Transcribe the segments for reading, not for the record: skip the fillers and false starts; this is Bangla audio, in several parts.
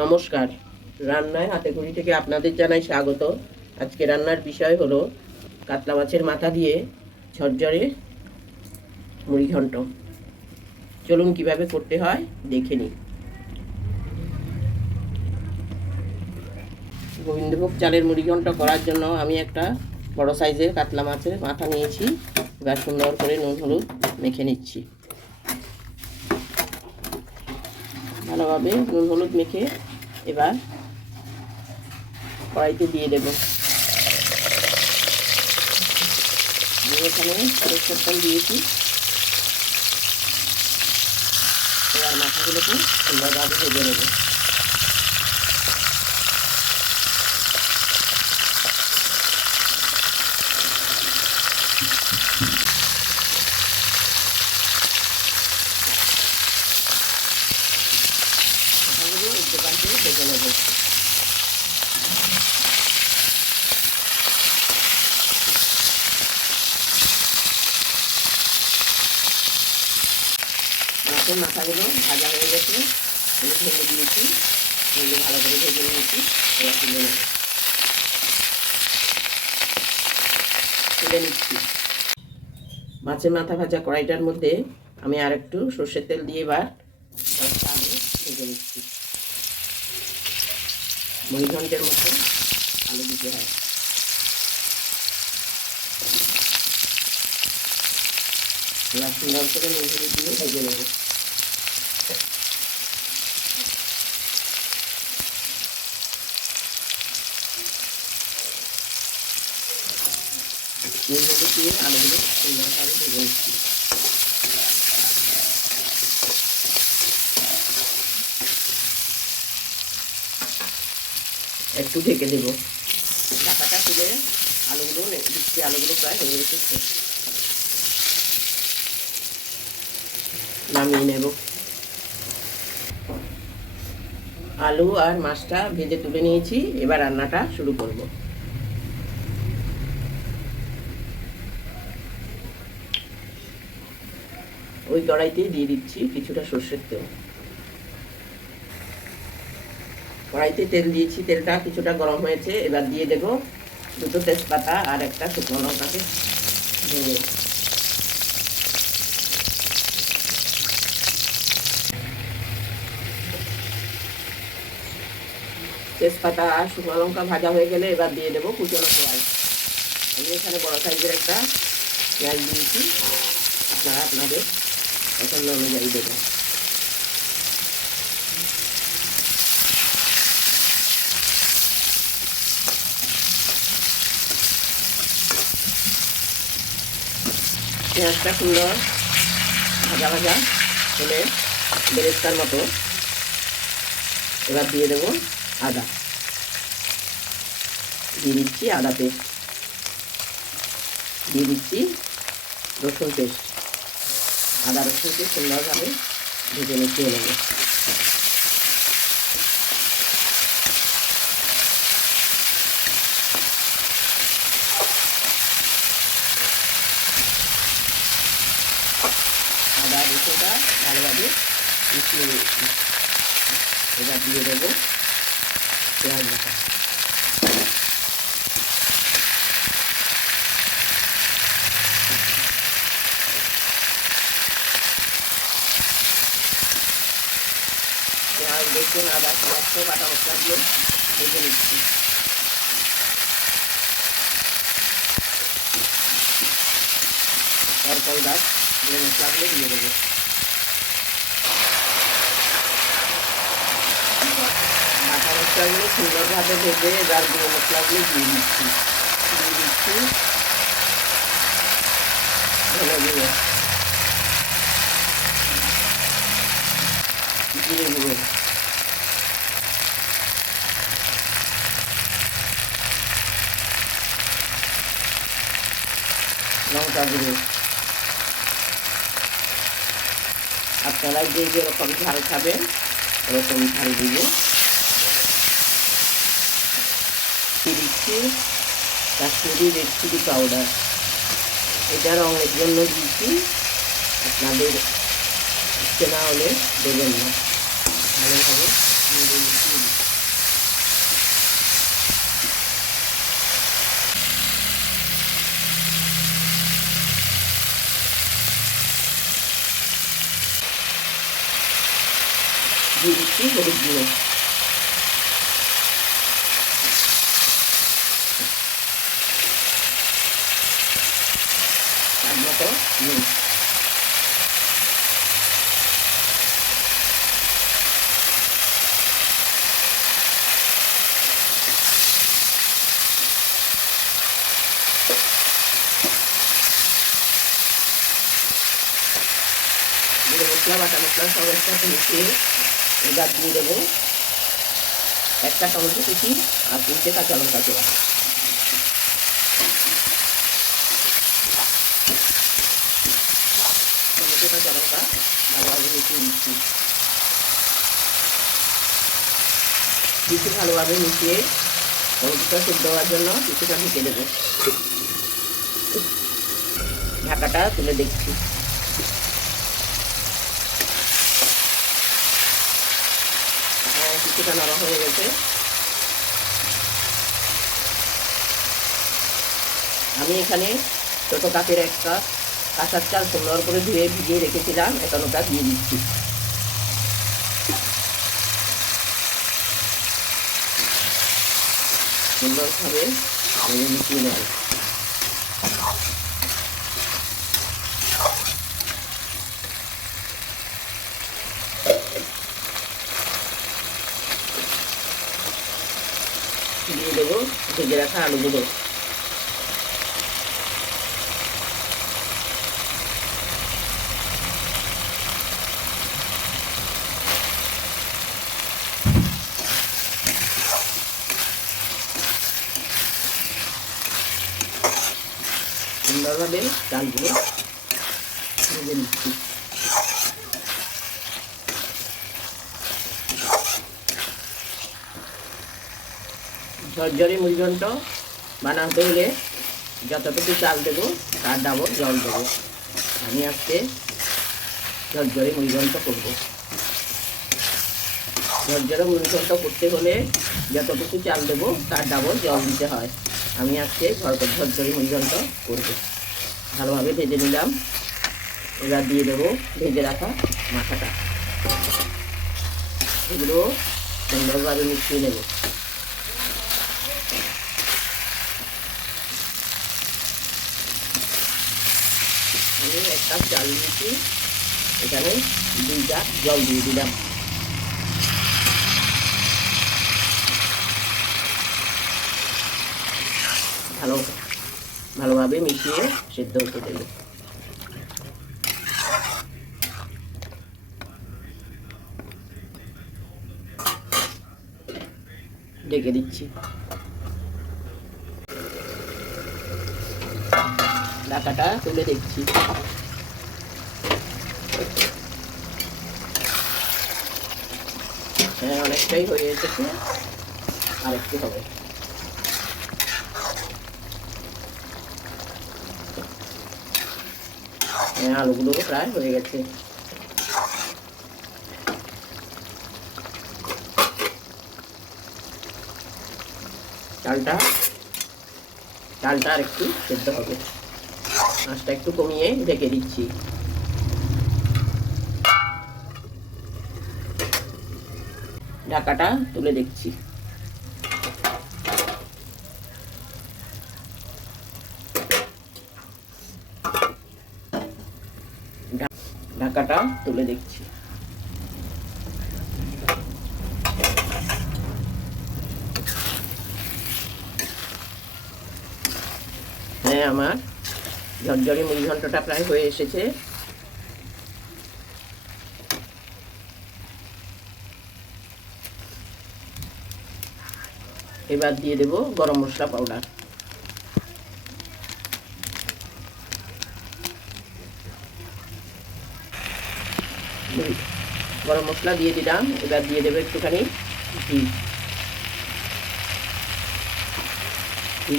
নমস্কার, রান্নায় হাতেখড়ি থেকে আপনাদের জানাই স্বাগত। আজকে রান্নার বিষয় হলো কাতলা মাছের মাথা দিয়ে ঝরঝরে মুড়িঘণ্ট। চলুন কিভাবে করতে হয় দেখে নিই। গোবিন্দভোগ চালের মুড়িঘণ্ট করার জন্য আমি একটা বড় সাইজের কাতলা মাছের মাথা নিয়েছি। এবার সুন্দর করে নুন হলুদ মেখে নিচ্ছি। ভালোভাবে নুন হলুদ মেখে এবার কড়াইতে দিয়ে দেব। আমি এখানে সরষের তেল দিয়েছি। এবার মাথাগুলোকে সুন্দরভাবে ভেজে নেব। মাথাগুলো একটু পাল্টে ভেজে নেব। মাছের মাথাগুলো ভাজা হয়ে গেছে, আমি ভেঙে দিয়েছি। ভেঙে ভালো করে ভেজে নিয়েছি। এবার তুলে নিচ্ছি। মাছের মাথা ভাজা কড়াইটার মধ্যে আমি আর একটু সর্ষের তেল দিয়ে এবার আলু ভেজে নিচ্ছি। মুড়িঘণ্টের মতো আলু দিতে হয়। এবার সুন্দর করে নুন হলুদ দিয়ে ভেজে নেব। নুন হলুদ দিয়ে আলুগুলো সুন্দরভাবে ভেজে নিচ্ছি। একটু ঢেকে দেব। ঢাকাটা তুলে আলুগুলো দিচ্ছি। আলুগুলো প্রায় হয়ে এসেছে, নামিয়ে নেব। আলু আর মাছটা ভেজে তুলে নিয়েছি। এবার রান্নাটা শুরু করব। ওই কড়াইতেই দিয়ে দিচ্ছি কিছুটা সর্ষের তেল। কড়াইতে তেল দিয়েছি, তেলটা কিছুটা গরম হয়েছে। এবার দিয়ে দেব দুটো তেজপাতা আর একটা শুকনো লঙ্কাকে ভেঙে। তেজপাতা আর শুকনো লঙ্কা ভাজা হয়ে গেলে এবার দিয়ে দেবো কুচনো পেঁয়াজ। আমি এখানে বড় সাইজের একটা পেঁয়াজ দিয়েছি, আপনারা আপনাদের পছন্দ অনুযায়ী দেবেন। পেঁয়াজটা সুন্দর ভাজা ভাজা হলে বেরেস্তার মতো এবার দিয়ে দেবো আদা। দিয়ে দিচ্ছি আদা পেস্ট, দিয়ে দিচ্ছি রসুন পেস্ট। আদা রসুনকে সুন্দরভাবে ভেজে মিশিয়ে নেব। আদা রসুনটা ভালোভাবে মিশিয়ে নিচ্ছি। এবার দিয়ে দেবো পেঁয়াজ বাটা। পেঁয়াজ রসুন আদা সমস্ত বাটা মশলাগুলো ভেজে নিচ্ছি। তারপর মশলাগুলো দিয়ে দেবো। বাটা মশলাগুলো সুন্দরভাবে ভেজে এবার গুঁড়ো মশলাগুলো দিয়ে দিচ্ছি। ধনে গুঁড়ো, জিরে গুঁড়ো, লঙ্কা গুঁড়ো। আপনারা যে যেরকম ঝাল খাবেন ওরকম ঝাল দিয়ে দিচ্ছি কাশ্মীরি রেড চিলি পাউডার। এটা রঙের জন্য দিচ্ছি, আপনাদের ইচ্ছে না হলে দেবেন না। ভালোভাবে নেড়ে মিশিয়ে দিচ্ছি। দিয়ে দিচ্ছি হলুদ গুঁড়ো, স্বাদ মতো নুন, জিরে মশলা বাটা মশলা সব একসাথে মিশিয়ে এবার দিয়ে দেবো একটা টমেটো কুচি আর 3টে কাঁচা লঙ্কা চোড়া। টমেটো কাঁচা লঙ্কা ভালোভাবে মিশিয়ে দিচ্ছি। কিছু ভালোভাবে মিশিয়ে টমেটোটা সেদ্ধ হওয়ার জন্য কিছুটা ঢেকে দেবো। ঢাকাটা তুলে দেখছি। কিছুটা নরম হয়ে গেছে। আমি এখানে ছোটো কাপের 1 কাপ কাঁসার চাল সুন্দর করে ধুয়ে ভিজিয়ে রেখেছিলাম, এখন ওটা দিয়ে দিচ্ছি। সুন্দরভাবে মিশিয়ে নেব। দিয়ে দেবো ভেজে রাখা আলুগুলো। সুন্দরভাবে চালগুলো ভেজে নিচ্ছি। ঝরঝরে মুড়িঘণ্ট বানাতে হলে যতটুকু চাল দেবো তার ডাবল জল দেবো। আমি আজকে ঝরঝরে মুড়িঘণ্ট করবো। ঝরঝরে মুড়িঘণ্ট করতে হলে যতটুকু চাল দেবো তার ডাবল জল দিতে হয়। আমি আজকে ঝরঝরে মুড়িঘণ্ট করবো। ভালোভাবে ভেজে নিলাম। এবার দিয়ে দেবো ভেজে রাখা মাথাটা। এগুলো সুন্দরভাবে মিশিয়ে নেব। আমি 1 কাপ চাল দিয়েছি, এখানে 2 কাপ জল দিয়ে দিলাম। ভালোভাবে মিশিয়ে সেদ্ধ হতে দেব। ঢেকে দিচ্ছি। ঢাকাটা তুলে দেখছি। হ্যাঁ, অনেকটাই হয়ে এসেছে, আর একটু হবে। হ্যাঁ, আলুগুলো প্রায় হয়ে গেছে। চালটা আর একটু সেদ্ধ হবে। আঁচটা একটু কমিয়ে ঢেকে দিচ্ছি। ঢাকাটা তুলে দেখছি। ঢাকাটা তুলে দেখছি। হ্যাঁ, আমার ঝরঝরে মুড়িঘণ্টটা প্রায় হয়ে এসেছে। এবার দিয়ে দেব গরম মশলা পাউডার। গরম মশলা দিয়ে দিলাম। এবার দিয়ে দেবো একটুখানি ঘি।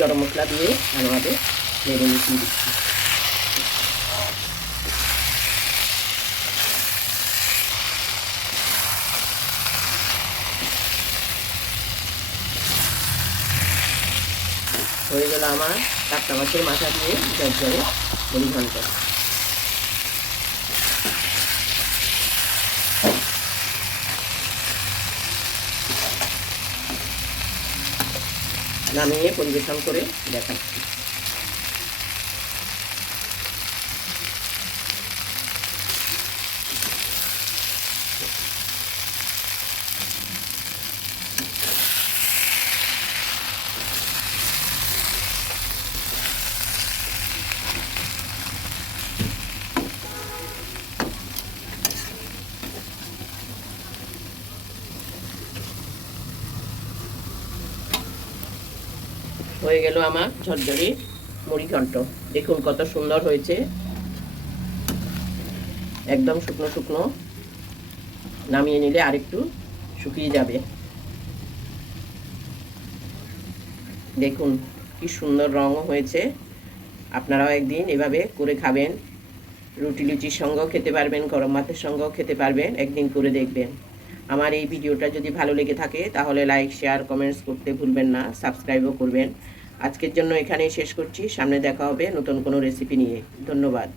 গরম মশলা দিয়ে ভালোভাবে নেড়ে মিশিয়ে দিচ্ছি। হয়ে গেল আমার কাতলা মাছের মাথা দিয়ে ঝরঝরে মুড়িঘণ্ট। নামিয়ে পরিবেশন করে দেখাচ্ছি। হয়ে গেল আমার ঝরঝরে মুড়িঘণ্ট। দেখুন কত সুন্দর হয়েছে, একদম শুকনো শুকনো। নামিয়ে নিলে আরেকটু শুকিয়ে যাবে। দেখুন কি সুন্দর রঙও হয়েছে। আপনারাও একদিন এভাবে করে খাবেন। রুটি লুচির সঙ্গেও খেতে পারবেন, গরম ভাতের সঙ্গেও খেতে পারবেন। একদিন করে দেখবেন। আমার এই ভিডিওটা যদি ভালো লেগে থাকে তাহলে লাইক, শেয়ার, কমেন্টস করতে ভুলবেন না। সাবস্ক্রাইবও করবেন। আজকের জন্য এখানেই শেষ করছি। সামনে দেখা হবে নতুন কোনো রেসিপি নিয়ে। ধন্যবাদ।